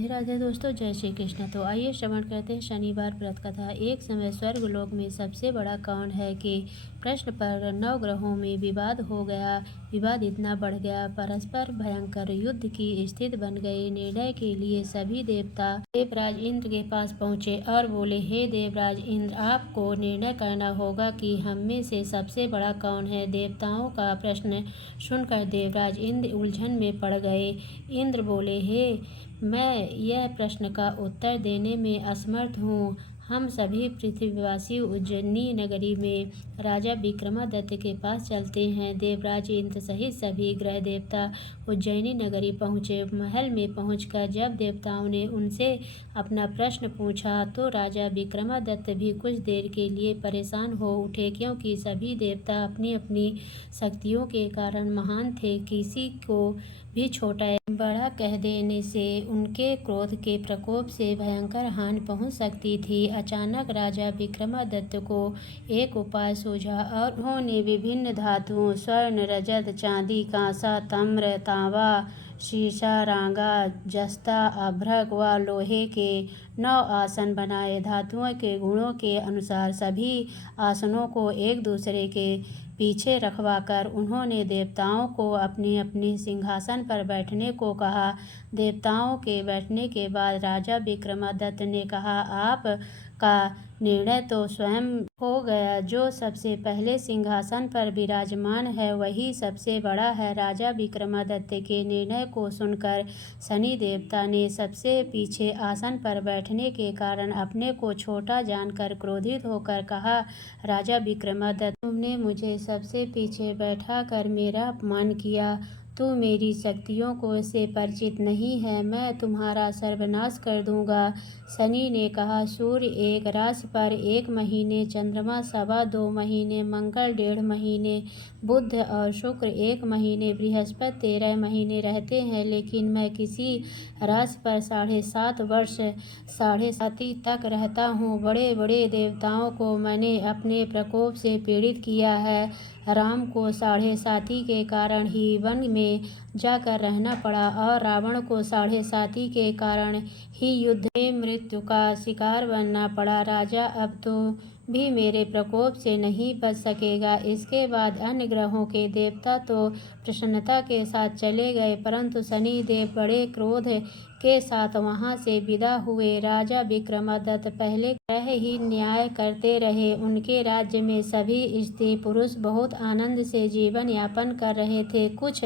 राधे राधे दोस्तों, जय श्री कृष्ण। तो आइए श्रवण करते हैं शनिवार व्रत कथा। एक समय स्वर्गलोक में सबसे बड़ा कौन है कि प्रश्न पर नवग्रहों में विवाद हो गया। विवाद इतना बढ़ गया, परस्पर भयंकर युद्ध की स्थिति बन गई। निर्णय के लिए सभी देवता देवराज इंद्र के पास पहुँचे और बोले, हे देवराज इंद्र, आपको निर्णय करना होगा कि हम में से सबसे बड़ा कौन है। देवताओं का प्रश्न सुनकर देवराज इंद्र उलझन में पड़ गए। इंद्र बोले, हे मैं यह प्रश्न का उत्तर देने में असमर्थ हूँ। हम सभी पृथ्वीवासी उज्जैनी नगरी में राजा विक्रमादित्य के पास चलते हैं। देवराज इंद्र सहित सभी ग्रह देवता उज्जैनी नगरी पहुँचे। महल में पहुँचकर जब देवताओं ने उनसे अपना प्रश्न पूछा तो राजा विक्रमादित्य भी कुछ देर के लिए परेशान हो उठे, क्योंकि सभी देवता अपनी अपनी शक्तियों के कारण महान थे। किसी को भी छोटा या बड़ा कह देने से उनके क्रोध के प्रकोप से भयंकर हानि पहुंच सकती थी। अचानक राजा विक्रमादित्य को एक उपाय सूझा और उन्होंने विभिन्न धातुओं स्वर्ण, रजत, चांदी, कांसा, ताम्र, तांबा, शीशा, रांगा, जस्ता, अभ्रक व लोहे के 9 आसन बनाए। धातुओं के गुणों के अनुसार सभी आसनों को एक दूसरे के पीछे रखवाकर उन्होंने देवताओं को अपने अपने सिंहासन पर बैठने को कहा। देवताओं के बैठने के बाद राजा विक्रमादित्य ने कहा, आप का निर्णय तो स्वयं हो गया। जो सबसे पहले सिंहासन पर विराजमान है वही सबसे बड़ा है। राजा विक्रमादित्य के निर्णय को सुनकर शनि देवता ने सबसे पीछे आसन पर बैठने के कारण अपने को छोटा जानकर क्रोधित होकर कहा, राजा विक्रमादित्य, तुमने मुझे सबसे पीछे बैठा कर मेरा अपमान किया। तू मेरी शक्तियों को से परिचित नहीं है। मैं तुम्हारा सर्वनाश कर दूंगा। शनि ने कहा, सूर्य एक राशि पर 1 महीने, चंद्रमा 2.25 महीने, मंगल 1.5 महीने, बुध और शुक्र 1 महीने, बृहस्पति 13 महीने रहते हैं, लेकिन मैं किसी राशि पर 7.5 वर्ष 7.5 तक रहता हूँ। बड़े बड़े देवताओं को मैंने अपने प्रकोप से पीड़ित किया है। राम को 7.5 के कारण ही वन में जाकर रहना पड़ा और रावण को 7.5 के कारण ही युद्ध में मृत्यु का शिकार बनना पड़ा। राजा अब तो भी मेरे प्रकोप से नहीं बच सकेगा। इसके बाद अन्य ग्रहों के देवता तो प्रसन्नता के साथ चले गए, परंतु शनि देव बड़े क्रोध के साथ वहां से विदा हुए। राजा विक्रमादित्य पहले ग्रह ही न्याय करते रहे। उनके राज्य में सभी स्त्री पुरुष बहुत आनंद से जीवन यापन कर रहे थे। कुछ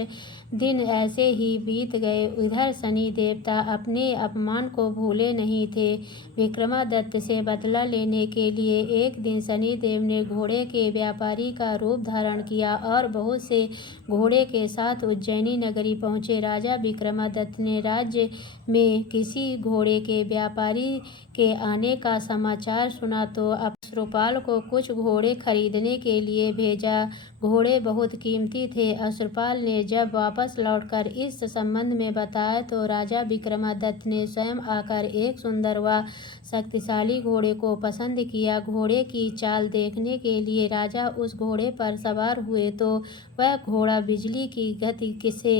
दिन ऐसे ही बीत गए। इधर शनि देवता अपने अपमान को भूले नहीं थे। विक्रमादित्य से बदला लेने के लिए एक दिन शनि देव ने घोड़े के व्यापारी का रूप धारण किया और बहुत से घोड़े के साथ उज्जैनी नगरी पहुँचे। राजा विक्रमादित्य ने राज्य में किसी घोड़े के व्यापारी के आने का समाचार सुना तो अश्रुपाल को कुछ घोड़े खरीदने के लिए भेजा। घोड़े बहुत कीमती थे। अश्रुपाल ने जब वापस लौटकर इस संबंध में बताया तो राजा विक्रमादित्य ने स्वयं आकर एक सुंदर व शक्तिशाली घोड़े को पसंद किया। घोड़े की चाल देखने के लिए राजा उस घोड़े पर सवार हुए तो वह घोड़ा बिजली की गति से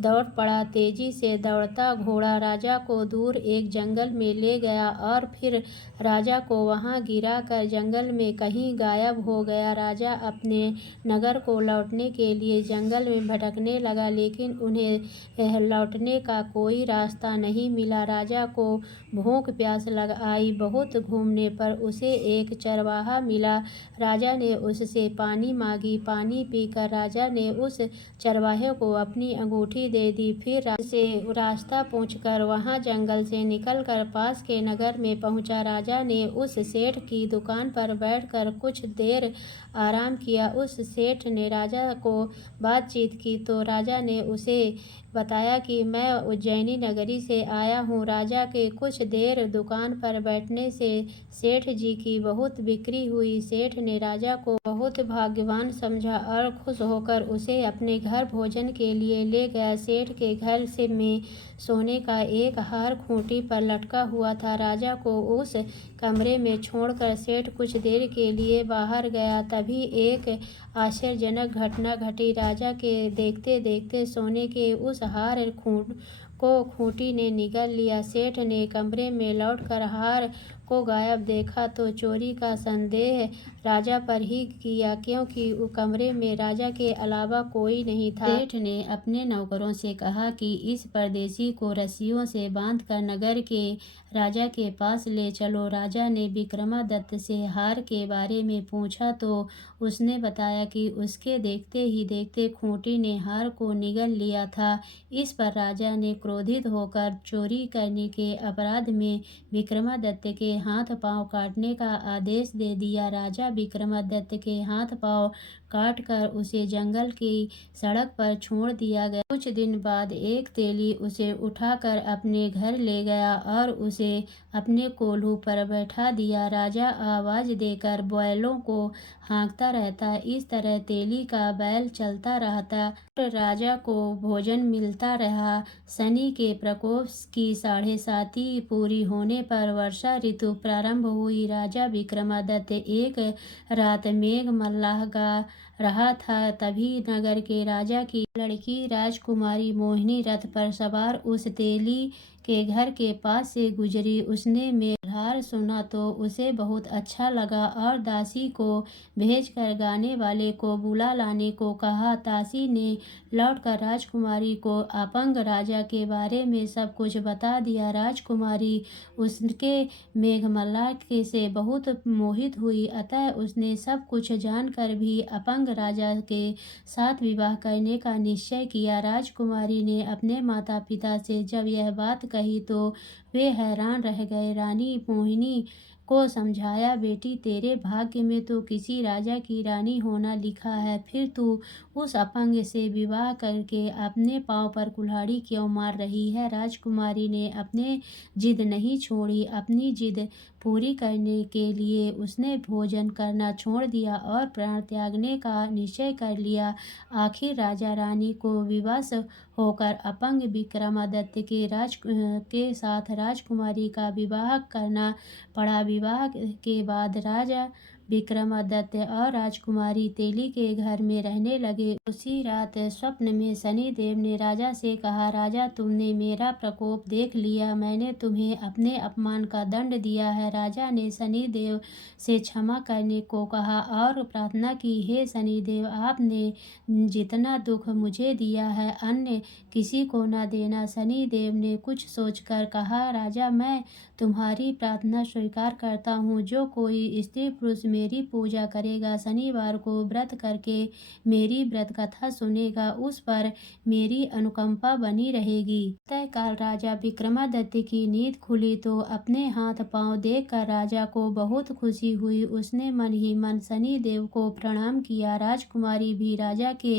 दौड़ पड़ा। तेजी से दौड़ता घोड़ा राजा को दूर एक जंगल में ले गया और फिर राजा को वहां गिरा कर जंगल में कहीं गायब हो गया। राजा अपने नगर को लौटने के लिए जंगल में भटकने लगा, लेकिन उन्हें लौटने का कोई रास्ता नहीं मिला। राजा को भूख प्यास लग आई। बहुत घूमने पर उसे एक चरवाहा मिला। राजा ने उससे पानी मांगी। पानी पीकर राजा ने उस चरवाहे को अपनी अंगूठी दे दी। फिर से रास्ता पूछकर वहां जंगल से निकलकर पास के नगर में पहुंचा। राजा ने उस सेठ की दुकान पर बैठकर कुछ देर आराम किया। उस सेठ ने राजा को बातचीत की तो राजा ने उसे बताया कि मैं उज्जैनी नगरी से आया हूँ। राजा के कुछ देर दुकान पर बैठने से सेठ जी की बहुत बिक्री हुई। सेठ ने राजा को बहुत भाग्यवान समझा और खुश होकर उसे अपने घर भोजन के लिए ले गया। सेठ के घर से में सोने का एक हार खूंटी पर लटका हुआ था। राजा को उस कमरे में छोड़कर सेठ कुछ देर के लिए बाहर गया। तभी एक आश्चर्यजनक घटना घटी। राजा के देखते देखते सोने के उस हार को खूंटी ने निगल लिया। सेठ ने कमरे में लौटकर हार को गायब देखा तो चोरी का संदेह राजा पर ही किया, क्योंकि उस कमरे में राजा के अलावा कोई नहीं था। सेठ ने अपने नौकरों से कहा कि इस परदेशी को रस्सियों से बांधकर नगर के राजा के पास ले चलो। राजा ने विक्रमादित्य से हार के बारे में पूछा तो उसने बताया कि उसके देखते ही देखते खूंटी ने हार को निगल लिया था। इस पर राजा ने क्रोधित होकर चोरी करने के अपराध में विक्रमादित्य के हाथ पांव काटने का आदेश दे दिया। राजा विक्रमादित्य के हाथ पांव काटकर उसे जंगल की सड़क पर छोड़ दिया गया। कुछ दिन बाद एक तेली उसे उठाकर अपने घर ले गया और उसे अपने कोल्हू पर बैठा दिया। राजा आवाज देकर बैलों को हाँकता रहता। इस तरह तेली का बैल चलता रहता और राजा को भोजन मिलता रहा। शनि के प्रकोप की 7.5 पूरी होने पर वर्षा ऋतु प्रारंभ हुई। राजा विक्रमादित्य एक रात मेघ मल्लाह गा रहा था, तभी नगर के राजा की लड़की राजकुमारी मोहिनी रथ पर सवार उस तेली के घर के पास से गुजरी। उसने मेघधार सुना तो उसे बहुत अच्छा लगा और दासी को भेजकर गाने वाले को बुला लाने को कहा। दासी ने लौटकर राजकुमारी को अपंग राजा के बारे में सब कुछ बता दिया। राजकुमारी उसके मेघमल्लाह के से बहुत मोहित हुई, अतः उसने सब कुछ जानकर भी अपंग राजा के साथ विवाह करने का निश्चय किया। राजकुमारी ने अपने माता पिता से जब यह बात कही तो वे हैरान रह गए। रानी मोहिनी को समझाया, बेटी तेरे भाग्य में तो किसी राजा की रानी होना लिखा है, फिर तू उस अपंग से विवाह करके अपने पांव पर कुल्हाड़ी क्यों मार रही है। राजकुमारी ने अपने जिद नहीं छोड़ी। अपनी जिद पूरी करने के लिए उसने भोजन करना छोड़ दिया और प्राण त्यागने का निश्चय कर लिया। आखिर राजा रानी को विवश होकर अपंग विक्रमादित्य के साथ राजकुमारी का विवाह करना पड़ा। विवाह के बाद राजा विक्रमादित्य और राजकुमारी तेली के घर में रहने लगे। उसी रात स्वप्न में शनिदेव ने राजा से कहा, राजा तुमने मेरा प्रकोप देख लिया, मैंने तुम्हें अपने अपमान का दंड दिया है। राजा ने शनिदेव से क्षमा करने को कहा और प्रार्थना की, हे शनिदेव आपने जितना दुख मुझे दिया है अन्य किसी को न देना। शनिदेव ने कुछ सोचकर कहा, राजा मैं तुम्हारी प्रार्थना स्वीकार करता हूँ। जो कोई स्त्री पुरुष मेरी पूजा करेगा, शनिवार को व्रत करके मेरी व्रत कथा सुनेगा, उस पर मेरी अनुकंपा बनी रहेगी। तय काल राजा विक्रमादित्य की नींद खुली तो अपने हाथ पांव देखकर राजा को बहुत खुशी हुई। उसने मन ही मन शनिदेव को प्रणाम किया। राजकुमारी भी राजा के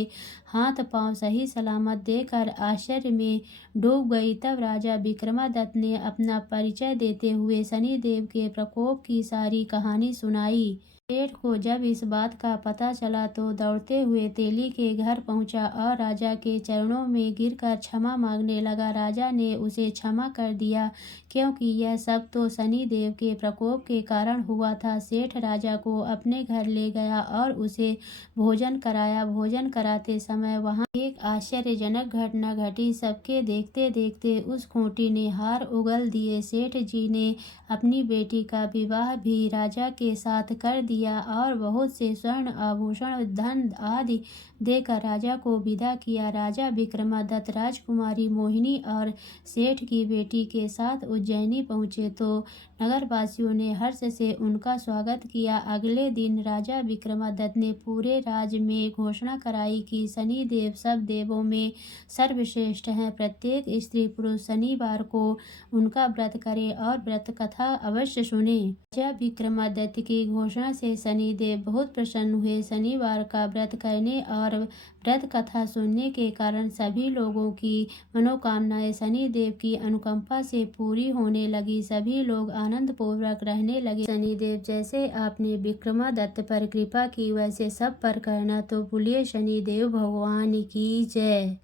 हाथ पांव सही सलामत देखकर आश्चर्य में डूब गई। तब राजा विक्रमादित्य ने अपना परिचय देते हुए शनिदेव के प्रकोप की सारी कहानी सुनाई। सेठ को जब इस बात का पता चला तो दौड़ते हुए तेली के घर पहुंचा और राजा के चरणों में गिरकर क्षमा मांगने लगा। राजा ने उसे क्षमा कर दिया, क्योंकि यह सब तो शनिदेव के प्रकोप के कारण हुआ था। सेठ राजा को अपने घर ले गया और उसे भोजन कराया। भोजन कराते समय वहां एक आश्चर्यजनक घटना घटी। सबके देखते देखते उस खूंटी ने हार उगल दिए। सेठ जी ने अपनी बेटी का विवाह भी राजा के साथ कर दिया और बहुत से स्वर्ण आभूषण धन आदि देकर राजा को विदा किया। राजा विक्रमादित्य राजकुमारी मोहिनी और सेठ की बेटी के साथ उज्जैनी पहुँचे तो नगरवासियों ने हर्ष से उनका स्वागत किया। अगले दिन राजा विक्रमादित्य ने पूरे राज्य में घोषणा कराई कि शनिदेव सब देवों में सर्वश्रेष्ठ हैं। प्रत्येक स्त्री पुरुष शनिवार को उनका व्रत करे और व्रत कथा अवश्य सुने। राजा विक्रमादित्य की घोषणा से शनिदेव बहुत प्रसन्न हुए। शनिवार का व्रत करने और व्रत कथा सुनने के कारण सभी लोगों की मनोकामनाएं शनिदेव की अनुकंपा से पूरी होने लगी। सभी लोग आनंद पूर्वक रहने लगे। शनिदेव जैसे आपने विक्रमादित्य पर कृपा की वैसे सब पर करना। तो बोलिए शनिदेव भगवान की जय।